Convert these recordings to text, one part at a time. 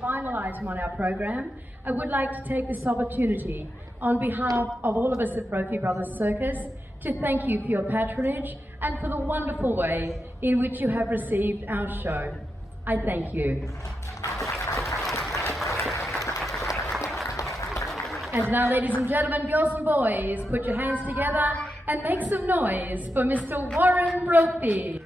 final item on our program, I would like to take this opportunity on behalf of all of us at Brophy Brothers Circus to thank you for your patronage and for the wonderful way in which you have received our show. I thank you. And now, ladies and gentlemen, girls and boys, put your hands together and make some noise for Mr. Warren Brophy.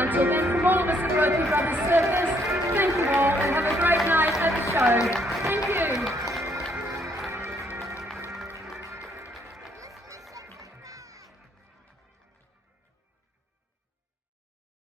Until then, from all of us at Brophy Brothers Circus, thank you all and have a great night at the show.